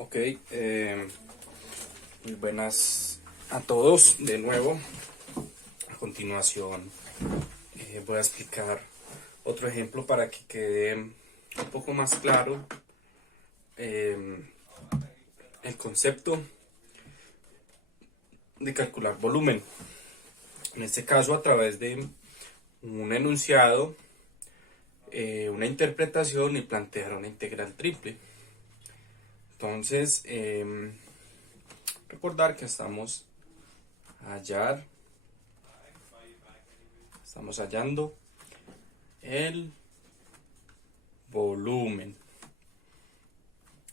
Ok, muy buenas a todos de nuevo. A continuación voy a explicar otro ejemplo para que quede un poco más claro el concepto de calcular volumen. En este caso a través de un enunciado, una interpretación y plantear una integral triple. Entonces, recordar que estamos hallando el volumen.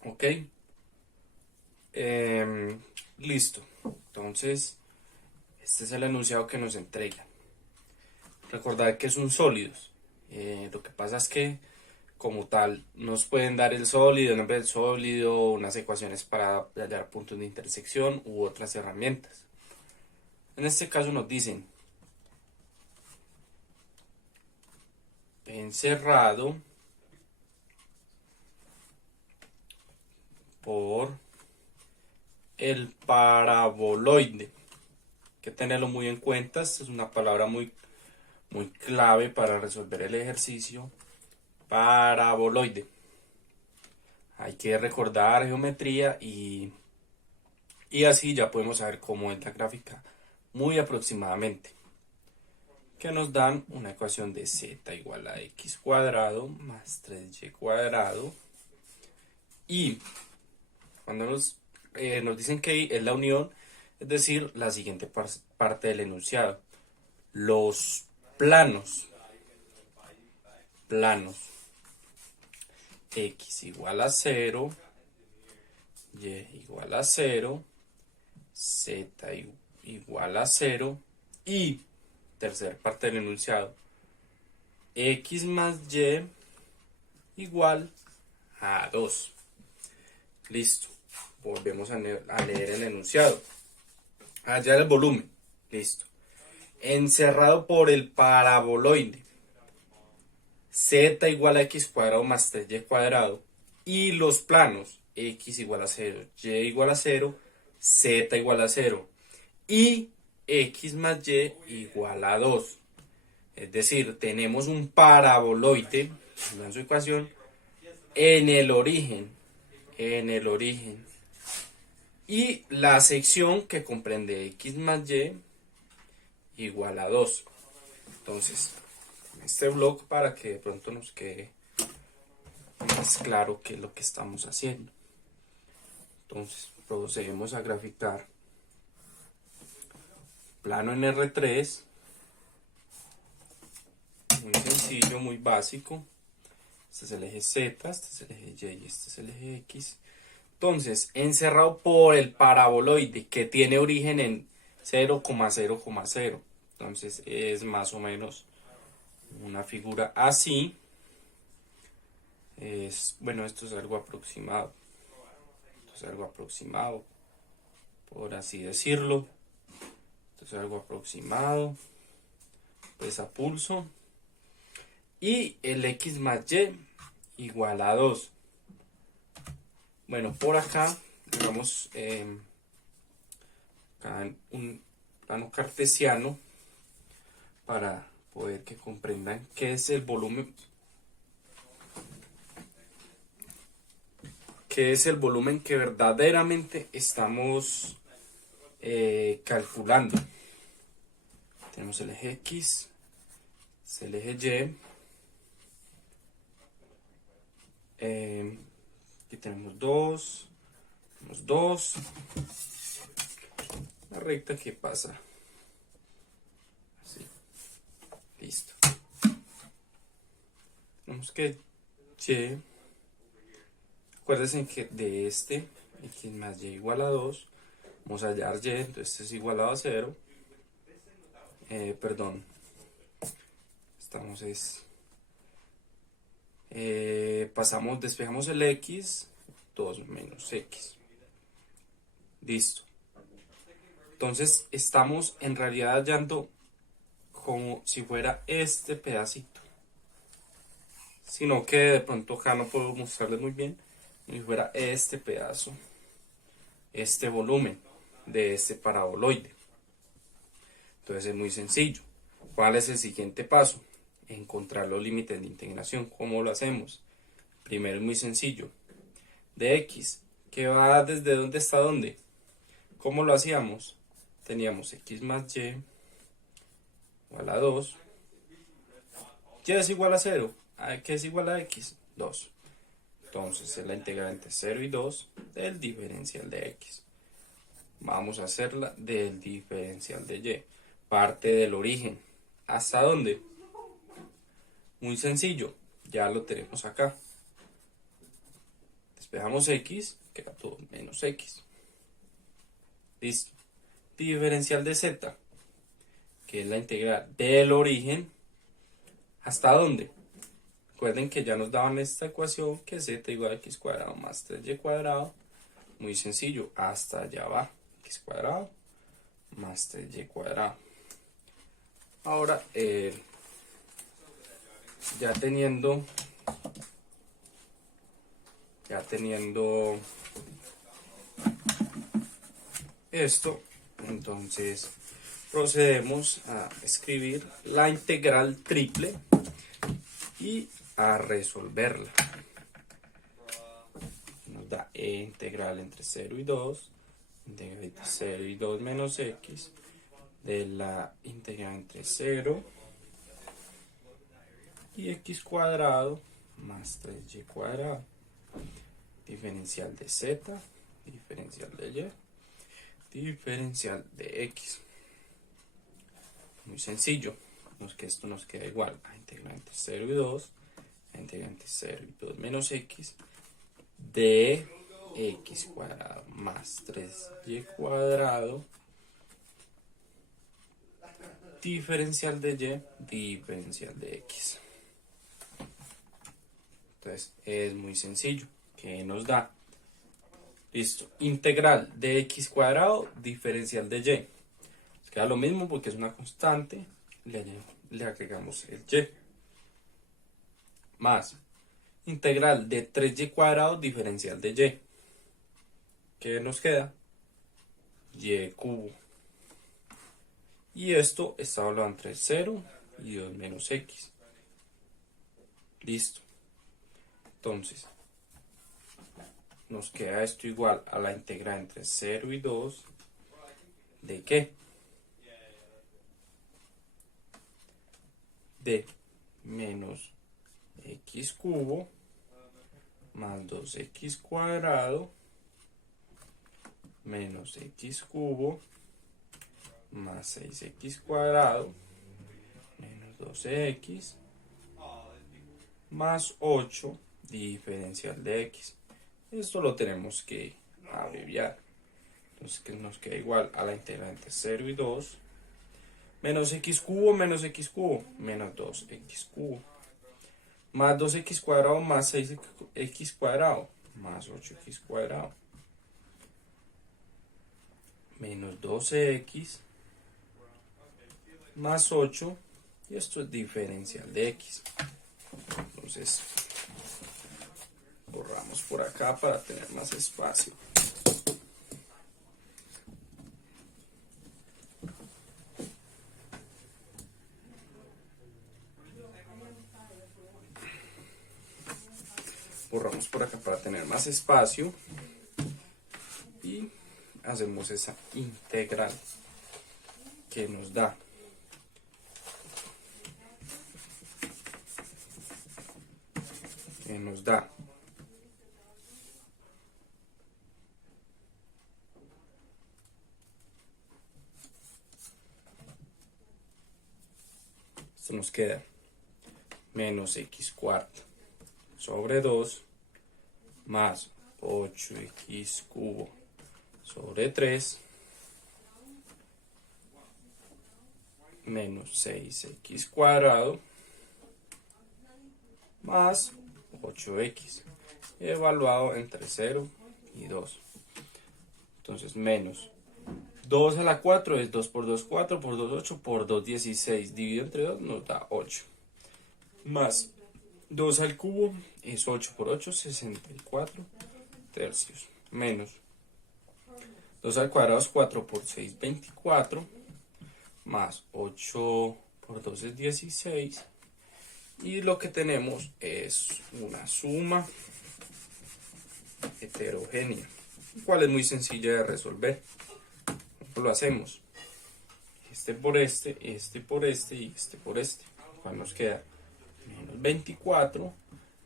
Ok, listo. Entonces, este es el enunciado que nos entrega. Recordar que son sólidos. Lo que pasa es que como tal nos pueden dar el sólido, el nombre del sólido, unas ecuaciones para hallar puntos de intersección u otras herramientas. En este caso nos dicen encerrado por el paraboloide. Hay que tenerlo muy en cuenta. Esta es una palabra muy clave para resolver el ejercicio. Paraboloide. Hay que recordar geometría y así ya podemos saber cómo es la gráfica muy aproximadamente. Que nos dan una ecuación de z igual a x cuadrado más 3y cuadrado. Y cuando nos dicen que es la unión, es decir, la siguiente parte del enunciado. Los planos x igual a 0, y igual a 0, z igual a 0 y tercera parte del enunciado, x más y igual a 2. Listo. Volvemos a leer el enunciado. Hallar el volumen. Listo. Encerrado por el paraboloide. Z igual a x cuadrado más 3y cuadrado. Y los planos. X igual a 0, y igual a 0, z igual a 0. Y x más y igual a 2. Es decir, tenemos un paraboloide, en su ecuación, en el origen. Y la sección que comprende x más y igual a 2. Entonces, este bloque para que de pronto nos quede más claro qué es lo que estamos haciendo. Entonces, procedemos a graficar plano en R3. Muy sencillo, muy básico. Este es el eje Z, este es el eje Y y este es el eje X. Entonces, encerrado por el paraboloide que tiene origen en 0,0,0. Entonces, es más o menos una figura así. Bueno, esto es algo aproximado. Por así decirlo. Esto es algo aproximado. Pues a pulso. Y el X más Y igual a 2. Bueno, por acá, digamos, un plano cartesiano para poder que comprendan qué es el volumen. ¿Qué es el volumen que verdaderamente estamos calculando? Tenemos el eje X, el eje Y. Aquí tenemos dos. La recta que pasa así. Listo. Tenemos que Y. Acuérdense que de este x más y igual a 2 vamos a hallar y, entonces este es igualado a 0. Despejamos el x, 2 menos x. Listo. Entonces estamos en realidad hallando como si fuera este pedacito. Sino que de pronto acá no puedo mostrarles muy bien. Como si fuera este pedazo. este volumen de este paraboloide. Entonces es muy sencillo. ¿Cuál es el siguiente paso? Encontrar los límites de integración. ¿Cómo lo hacemos? Primero es muy sencillo. De x, que va desde dónde hasta dónde. ¿Cómo lo hacíamos? Teníamos x más y igual a 2. Y es igual a 0. ¿Qué es igual a x? 2. Entonces es la integral entre 0 y 2 del diferencial de x. Vamos a hacerla del diferencial de y. Parte del origen. ¿Hasta dónde? Muy sencillo. Ya lo tenemos acá. Despejamos x, queda todo menos x. Listo. Diferencial de z, que es la integral del origen. ¿Hasta dónde? Recuerden que ya nos daban esta ecuación, que es z igual a x cuadrado más 3y cuadrado. Muy sencillo, hasta allá va x cuadrado más 3y cuadrado. Ahora, ya teniendo esto, entonces procedemos a escribir la integral triple y a resolverla. Nos da integral entre 0 y 2, integral entre 0 y 2 menos x, de la integral entre 0 y x cuadrado más 3y cuadrado, diferencial de z, diferencial de y, diferencial de x. Muy sencillo, que esto nos queda igual a integral entre 0 y 2, a integral entre 0 y 2 menos x, de x cuadrado más 3y cuadrado, diferencial de y, diferencial de x. Entonces es muy sencillo. ¿Qué nos da? Listo. Integral de x cuadrado, diferencial de y. Nos queda lo mismo porque es una constante. Le agregamos el y. Más integral de 3y cuadrado, diferencial de y. ¿Qué nos queda? Y cubo. Y esto está evaluado entre 0 y 2 menos x. Listo. Entonces, nos queda esto igual a la integral entre 0 y 2. ¿De qué? De menos x cubo más 2x cuadrado menos x cubo más 6x cuadrado menos 12x más 8 diferencial de x. Esto lo tenemos que abreviar. Entonces que nos queda igual a la integral entre 0 y 2 menos x cubo menos 2x cubo más 2x cuadrado más 6x cuadrado más 8x cuadrado menos 12x más 8, y esto es diferencial de x. Entonces borramos por acá para tener más espacio. Borramos por acá para tener más espacio y hacemos esa integral que nos da esto nos queda menos x cuarta sobre 2 más 8x cubo sobre 3 menos 6x cuadrado más 8x evaluado entre 0 y 2. Entonces menos 2 a la 4 es 2 por 2, 4 por 2, 8 por 2, 16. Dividido entre 2 nos da 8. Más 2 al cubo es 8 por 8, 64 tercios. Menos 2 al cuadrado es 4 por 6, 24, más 8 por 2 es 16. Y lo que tenemos es una suma heterogénea, cual es muy sencilla de resolver. ¿Cómo lo hacemos? Este por este por este y este por este. ¿Cuál nos queda? Menos 24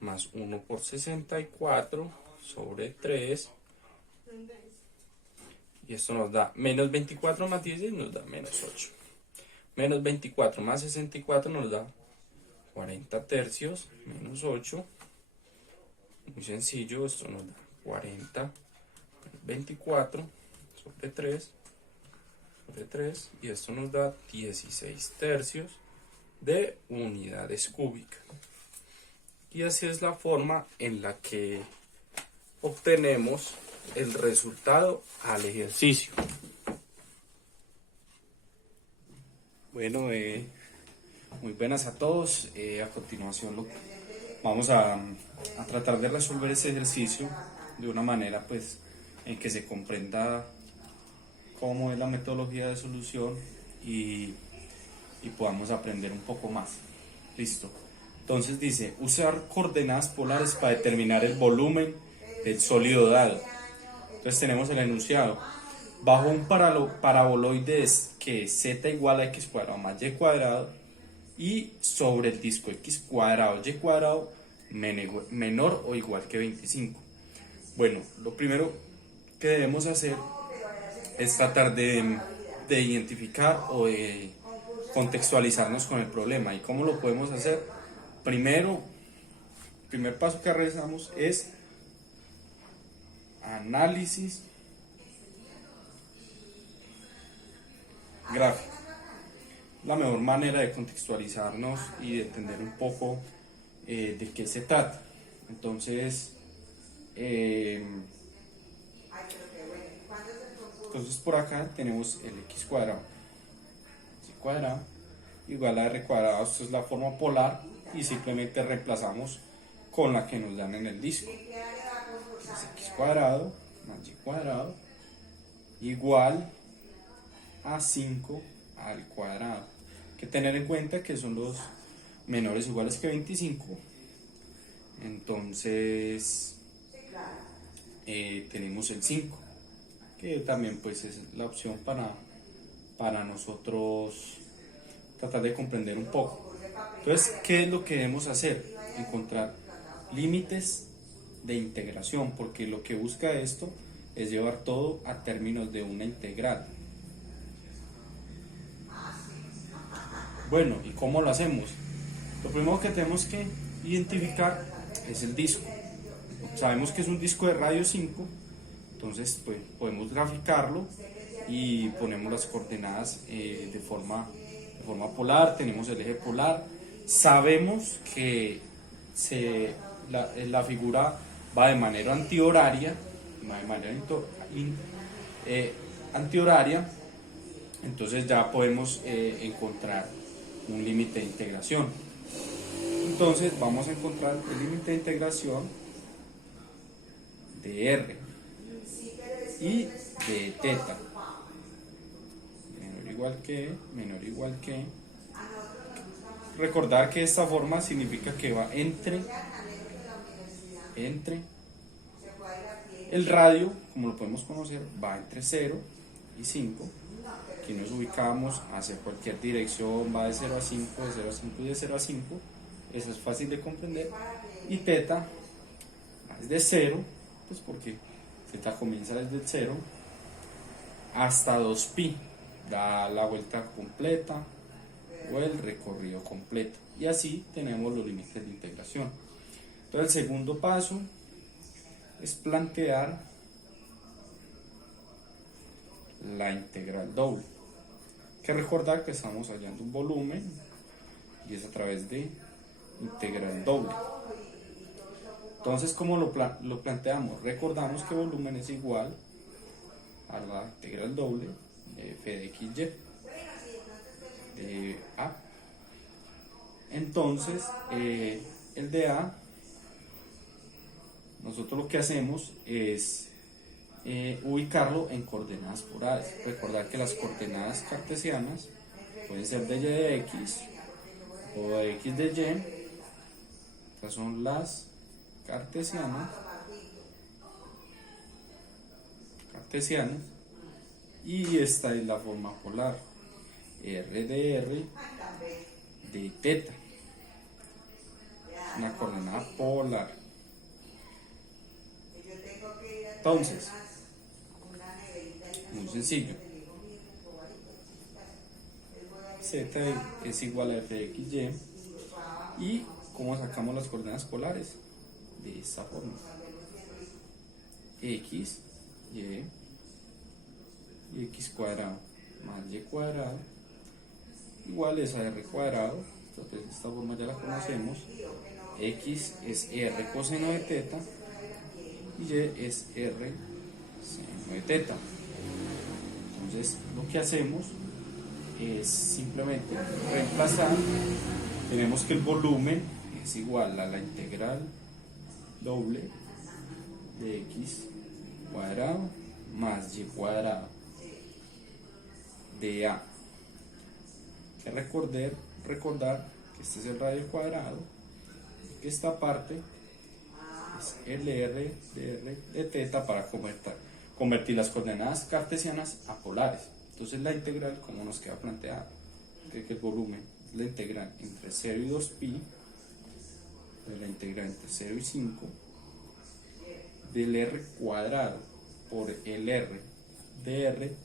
más 1 por 64 sobre 3. Y esto nos da menos 24 más 10 nos da menos 8. Menos 24 más 64 nos da 40 tercios menos 8. Muy sencillo, esto nos da 40 24 sobre 3 y esto nos da 16 tercios de unidades cúbicas. Y así es la forma en la que obtenemos el resultado al ejercicio. Bueno, muy buenas a todos. A continuación vamos a tratar de resolver este ejercicio de una manera pues en que se comprenda cómo es la metodología de solución y podamos aprender un poco más. Listo. Entonces dice, usar coordenadas polares para determinar el volumen del sólido dado. Entonces tenemos el enunciado. Bajo un paraboloide que es z igual a x cuadrado más y cuadrado y sobre el disco x cuadrado y cuadrado menor o igual que 25. Bueno, lo primero que debemos hacer es tratar de identificar o de contextualizarnos con el problema. ¿Y cómo lo podemos hacer? Primero, el primer paso que realizamos es análisis gráfico. La mejor manera de contextualizarnos y de entender un poco de qué se trata. Entonces, por acá tenemos el x cuadrado. Y cuadrado igual a r cuadrado, esto es la forma polar y simplemente reemplazamos con la que nos dan en el disco. Es x cuadrado más y cuadrado igual a 5 al cuadrado. Hay que tener en cuenta que son los menores o iguales que 25. Entonces tenemos el 5, que también pues es la opción para nosotros tratar de comprender un poco. Entonces, ¿qué es lo que debemos hacer? Encontrar límites de integración, porque lo que busca esto es llevar todo a términos de una integral. Bueno, ¿y cómo lo hacemos? Lo primero que tenemos que identificar es el disco. Sabemos que es un disco de radio 5, entonces pues podemos graficarlo y ponemos las coordenadas de forma polar. Tenemos el eje polar. Sabemos que la figura va de manera antihoraria, entonces ya podemos encontrar un límite de integración. Entonces vamos a encontrar el límite de integración de R y de teta. Menor igual que. Recordar que esta forma significa que va entre el radio, como lo podemos conocer, va entre 0 y 5. Aquí nos ubicamos hacia cualquier dirección, va de 0 a 5, de 0 a 5 y de 0 a 5. Eso es fácil de comprender. Y teta es de 0, pues porque teta comienza desde el 0 hasta 2pi, da la vuelta completa o el recorrido completo. Y así tenemos los límites de integración. Entonces el segundo paso es plantear la integral doble. Hay que recordar que estamos hallando un volumen y es a través de integral doble. Entonces, ¿cómo lo planteamos? Recordamos que volumen es igual a la integral doble de f de x y de a. Entonces, el de a, nosotros lo que hacemos es ubicarlo en coordenadas polares. Recordar que las coordenadas cartesianas pueden ser de y de x o de x de y. Estas son las cartesianas, y esta es la forma polar, r de r de teta, una coordenada polar. Entonces, muy sencillo, z es igual a f de x, y. ¿Y cómo sacamos las coordenadas polares? De esta forma: x, y x cuadrado más y cuadrado igual es a r cuadrado. Entonces esta forma ya la conocemos. X es r coseno de teta y es r seno de teta. Entonces lo que hacemos es simplemente reemplazar. Tenemos que el volumen es igual a la integral doble de x cuadrado más y cuadrado de a. Hay que recordar que este es el radio cuadrado y que esta parte es LR de teta para convertir las coordenadas cartesianas a polares. Entonces la integral, como nos queda planteada, de que el volumen es la integral entre 0 y 2pi, de la integral entre 0 y 5, del r cuadrado por el r de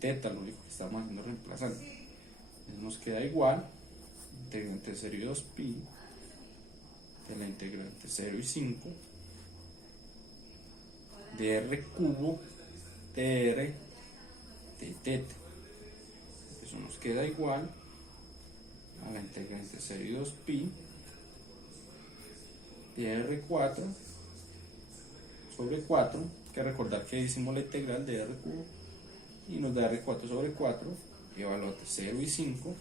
teta, lo único que estamos haciendo es reemplazando. Entonces nos queda igual, integral entre 0 y 2pi, de la integral entre 0 y 5, de r cubo de r de teta. Eso nos queda igual a la integral entre 0 y 2pi de r4 sobre 4, que recordar que hicimos la integral de r cubo y nos da r4 sobre 4, evaluado entre 0 y 5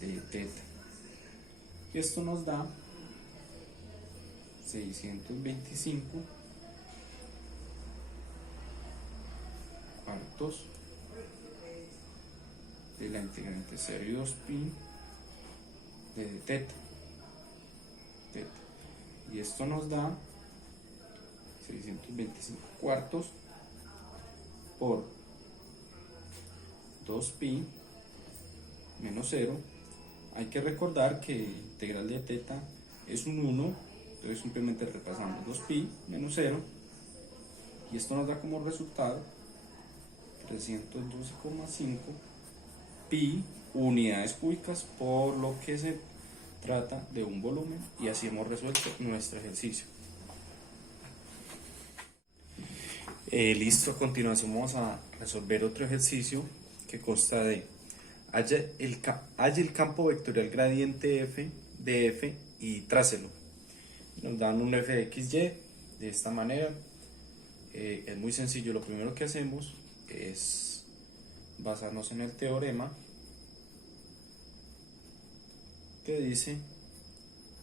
de teta. Y esto nos da 625 cuartos de la integral entre 0 y 2pi de teta. Y esto nos da 625 cuartos por 2pi menos 0. Hay que recordar que integral de teta es un 1, entonces simplemente repasamos 2pi menos 0, y esto nos da como resultado 312,5 pi unidades cúbicas, por lo que se trata de un volumen, y así hemos resuelto nuestro ejercicio. Listo, a continuación vamos a resolver otro ejercicio que consta de halla el campo vectorial gradiente f de f y trácelo. Nos dan un f de x, y de esta manera. Es muy sencillo. Lo primero que hacemos es basarnos en el teorema que dice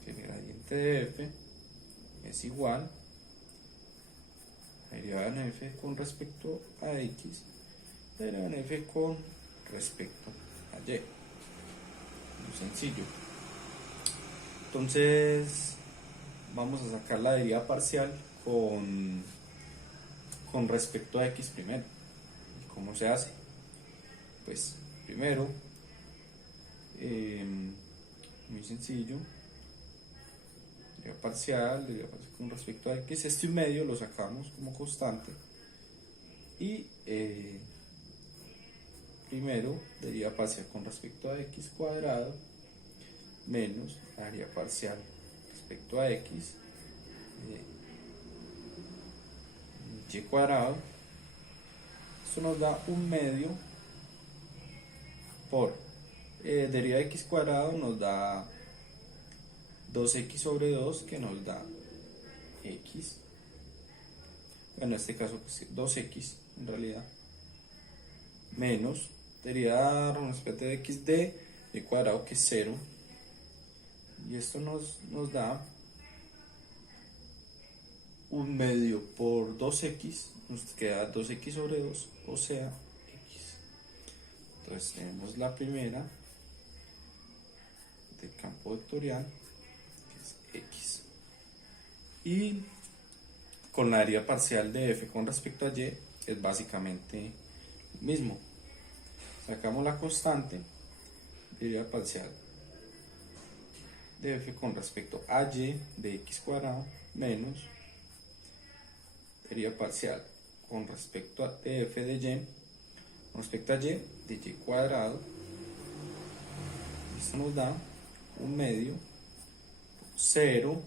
que el gradiente de f es igual a derivada en f con respecto a x, derivada en f con respecto a y. Muy sencillo. Entonces vamos a sacar la derivada parcial con respecto a x primero. ¿Y cómo se hace? Pues primero, muy sencillo, derivada parcial con respecto a x, esto y medio lo sacamos como constante, y primero derivada parcial con respecto a x cuadrado menos la derivada parcial respecto a x y cuadrado. Esto nos da un medio por derivada de x cuadrado, nos da 2x sobre 2, que nos da x, bueno, en este caso pues 2x en realidad, menos derivada respecto de x de y cuadrado, que es 0, y esto nos da 1 medio por 2x, nos queda 2x sobre 2, o sea, x. Entonces tenemos la primera del campo vectorial, que es x. Y con la deriva parcial de f con respecto a y es básicamente lo mismo. Sacamos la constante, deriva parcial de f con respecto a y de x cuadrado menos deriva parcial con respecto a de f de y con respecto a y de y cuadrado. Esto nos da 1 medio por 0.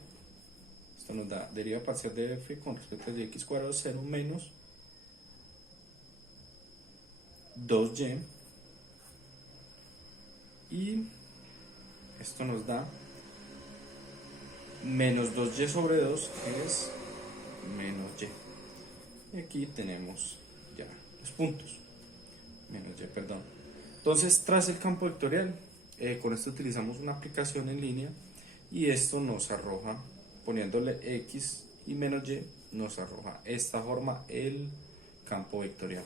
Esto nos da deriva parcial de f con respecto a x cuadrado 0 menos 2y. Y esto nos da menos 2y sobre 2, que es menos y. Y aquí tenemos ya los puntos. Menos y, perdón. Entonces, tras el campo vectorial, con esto utilizamos una aplicación en línea y esto nos arroja, poniéndole x y menos y, nos arroja esta forma el campo vectorial.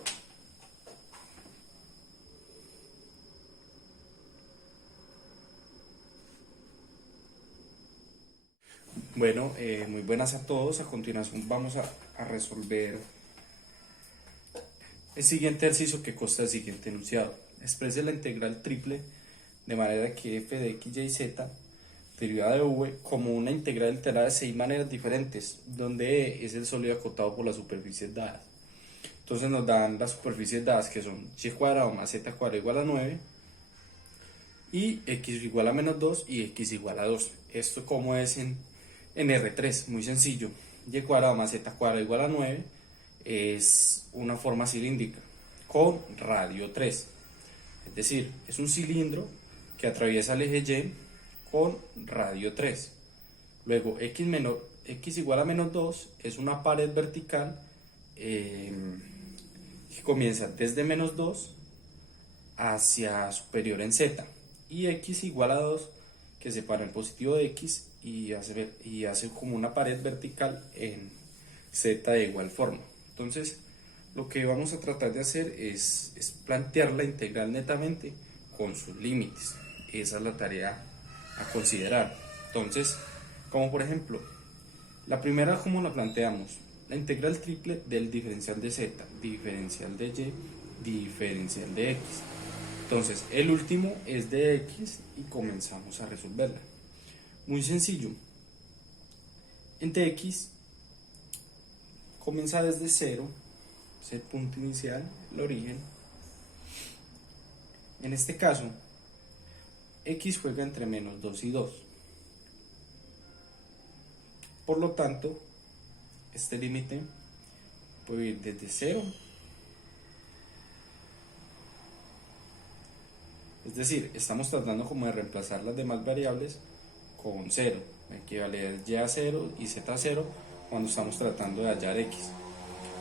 Bueno, muy buenas a todos. A continuación vamos a resolver el siguiente ejercicio, que consta del siguiente enunciado. Exprese la integral triple de manera que f de x, y, z derivada de v como una integral alterada de 6 maneras diferentes, donde E es el sólido acotado por las superficies dadas. Entonces nos dan las superficies dadas, que son y cuadrado más z cuadrado igual a 9, y x igual a menos 2 y x igual a 2. Esto como es en R3, muy sencillo. Y cuadrado más z cuadrado igual a 9 es una forma cilíndrica con radio 3. Es decir, es un cilindro que atraviesa el eje Y con radio 3. Luego x igual a menos 2 es una pared vertical que comienza desde menos 2 hacia superior en z. Y x igual a 2 que separa el positivo de x y hace como una pared vertical en z de igual forma. Entonces, lo que vamos a tratar de hacer es plantear la integral netamente con sus límites. Esa es la tarea a considerar. Entonces, como por ejemplo, la primera, ¿cómo la planteamos? La integral triple del diferencial de z, diferencial de y, diferencial de x. Entonces, el último es de x y comenzamos a resolverla. Muy sencillo. En dx comienza desde 0, es el punto inicial, el origen. En este caso, x juega entre menos 2 y 2. Por lo tanto, este límite puede ir desde 0. Es decir, estamos tratando como de reemplazar las demás variables con 0. Equivale y a 0 y z a 0 cuando estamos tratando de hallar x.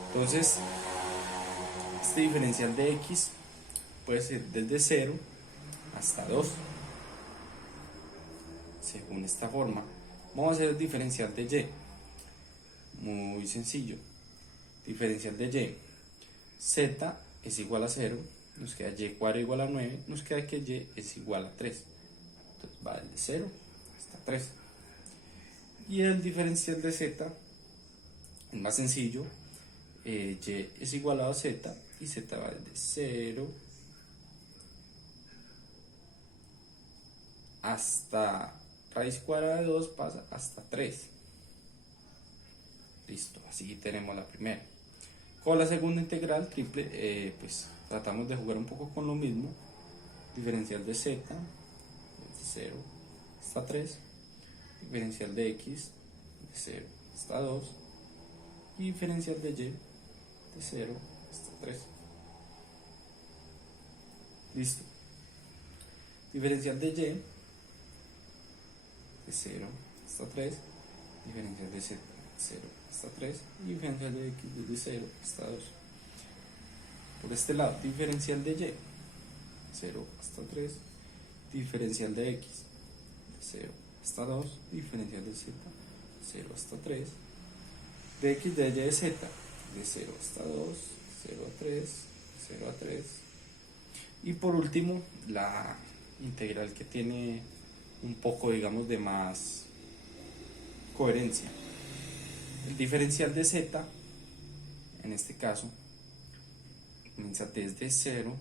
Entonces, este diferencial de x puede ser desde 0 hasta 2. Según esta forma, vamos a hacer el diferencial de y. Muy sencillo. Diferencial de y. Z es igual a 0. Nos queda y cuadrado igual a 9. Nos queda que y es igual a 3. Entonces va desde 0 hasta 3. Y el diferencial de z es más sencillo. Y es igualado a z y z va desde 0 hasta raíz cuadrada de 2, pasa hasta 3. Listo, así tenemos la primera. Con la segunda integral triple, pues tratamos de jugar un poco con lo mismo. Diferencial de z de 0 hasta 3. Diferencial de x de 0 hasta 2. Y diferencial de y de 0 hasta 3. Listo. Diferencial de y de 0 hasta 3. Diferencial de z de 0 hasta 3. Y diferencial de x desde 0 hasta 2. Por este lado, diferencial de y 0 hasta 3. Diferencial de x de 0 hasta 2. Diferencial de z 0 hasta 3. de x de y de z, de 0 hasta 2, 0 a 3, 0 a 3. Y por último, la integral que tiene un poco, digamos, de más coherencia. El diferencial de z, en este caso, comienza desde 0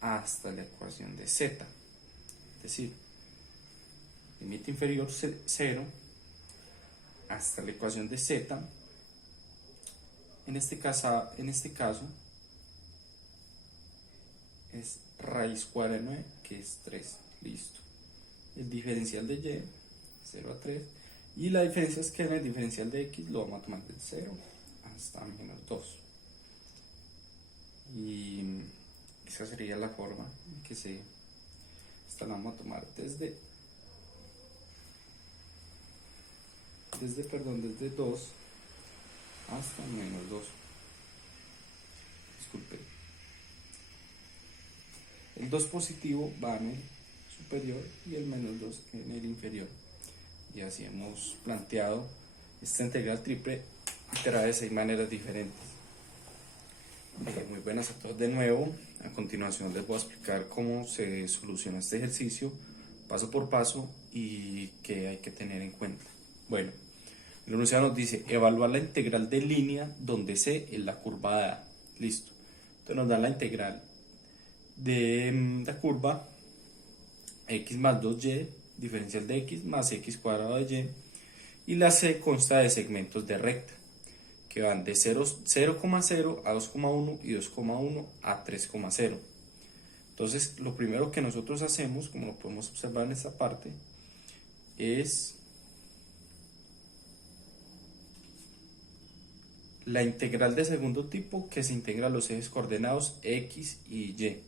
hasta la ecuación de z. Es decir, límite inferior 0 hasta la ecuación de z. En este caso es raíz cuadrada de 9, que es 3. Listo. El diferencial de y, 0 a 3. Y la diferencia es que en el diferencial de x lo vamos a tomar del 0 hasta menos 2. Y esa sería la forma en que esta la vamos a tomar desde 2 hasta menos 2. Disculpe. El 2 positivo va en el superior y el menos 2 en el inferior. Y así hemos planteado esta integral triple iterada de 6 maneras diferentes. Muy buenas a todos de nuevo. A continuación les voy a explicar cómo se soluciona este ejercicio paso por paso y qué hay que tener en cuenta. Bueno, el enunciado nos dice evaluar la integral de línea donde C es la curva dada. Listo. Entonces nos da la integral de la curva x más 2y, diferencial de x más x cuadrado de y la C consta de segmentos de recta que van de 0,0 a 2,1 y 2,1 a 3,0. Entonces lo primero que nosotros hacemos, como lo podemos observar en esta parte, es la integral de segundo tipo, que se integra a los ejes coordenados x y y.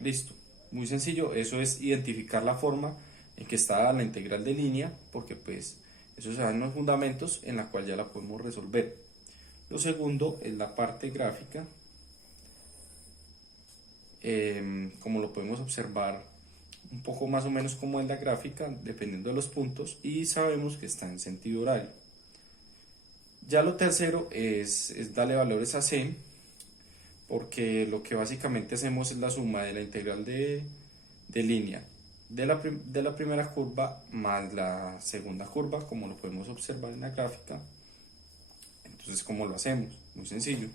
Listo, muy sencillo. Eso es identificar la forma en que está la integral de línea, porque pues eso se da en los fundamentos, en la cual ya la podemos resolver. Lo segundo es la parte gráfica. Como lo podemos observar un poco más o menos como en la gráfica, dependiendo de los puntos, y sabemos que está en sentido horario. Ya lo tercero es darle valores a C, porque lo que básicamente hacemos es la suma de la integral de línea de la primera curva más la segunda curva, como lo podemos observar en la gráfica. Entonces, ¿cómo lo hacemos? Muy sencillo.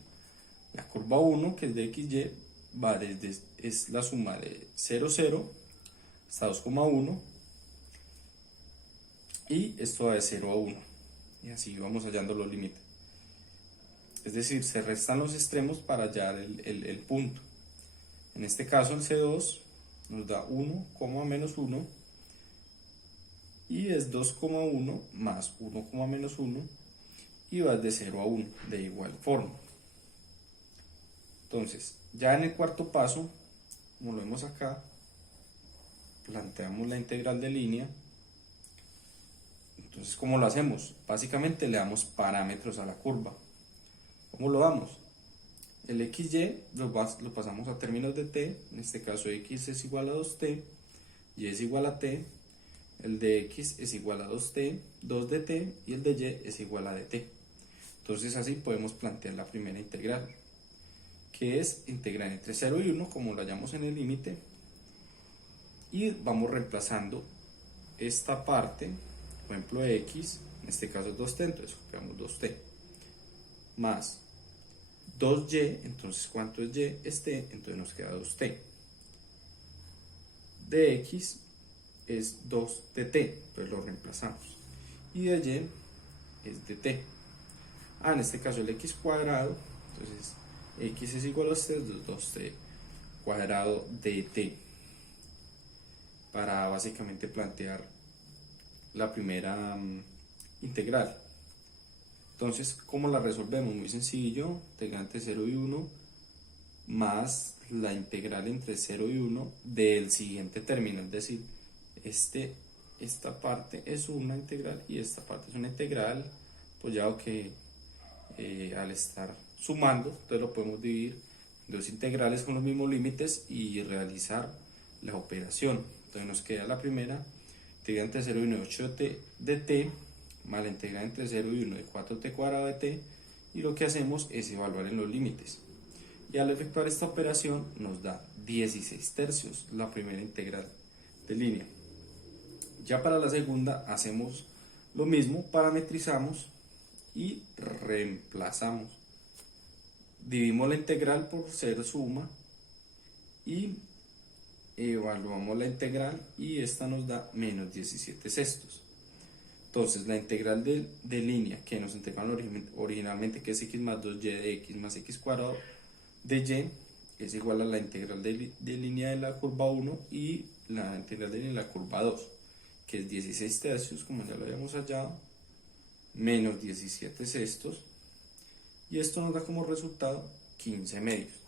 La curva 1, que es de XY, es la suma de 0, 0 hasta 2,1, y esto va de 0 a 1, y así vamos hallando los límites. Es decir, se restan los extremos para hallar el punto. En este caso el C2 nos da 1, menos 1, y es 2,1 más 1, menos 1, y va de 0 a 1 de igual forma. Entonces, ya en el cuarto paso, como lo vemos acá, planteamos la integral de línea. Entonces, ¿cómo lo hacemos? Básicamente le damos parámetros a la curva. ¿Cómo lo damos? El XY lo pasamos a términos de t, en este caso x es igual a 2t, y es igual a t, el de x es igual a 2t, 2 de t, y el de y es igual a dt. Entonces así podemos plantear la primera integral, que es integrar entre 0 y 1, como lo hallamos en el límite, y vamos reemplazando esta parte, por ejemplo de x, en este caso es 2t, entonces copiamos 2t, más 2y, entonces ¿cuánto es y? Es t, entonces nos queda 2t. De x es 2 de t, entonces lo reemplazamos. Y de y es de t. En este caso el x cuadrado, entonces x es igual a 2t cuadrado de t. Para básicamente plantear la primera integral. Entonces, ¿cómo la resolvemos? Muy sencillo, integral entre 0 y 1 más la integral entre 0 y 1 del siguiente término, es decir, esta parte es una integral y esta parte es una integral, pues ya que al estar sumando, entonces lo podemos dividir en dos integrales con los mismos límites y realizar la operación. Entonces nos queda la primera integral entre 0 y 1 de 8t de t, más la integral entre 0 y 1 de 4t cuadrado de t, y lo que hacemos es evaluar en los límites. Y al efectuar esta operación nos da 16 tercios, la primera integral de línea. Ya para la segunda hacemos lo mismo, parametrizamos y reemplazamos. Dividimos la integral por 0 suma y evaluamos la integral y esta nos da menos 17 sextos. Entonces la integral de línea que nos entregaron originalmente, que es x más 2y de x más x cuadrado de y, es igual a la integral de línea de la curva 1 y la integral de línea de la curva 2, que es 16 tercios, como ya lo habíamos hallado, menos 17 sextos, y esto nos da como resultado 15 medios.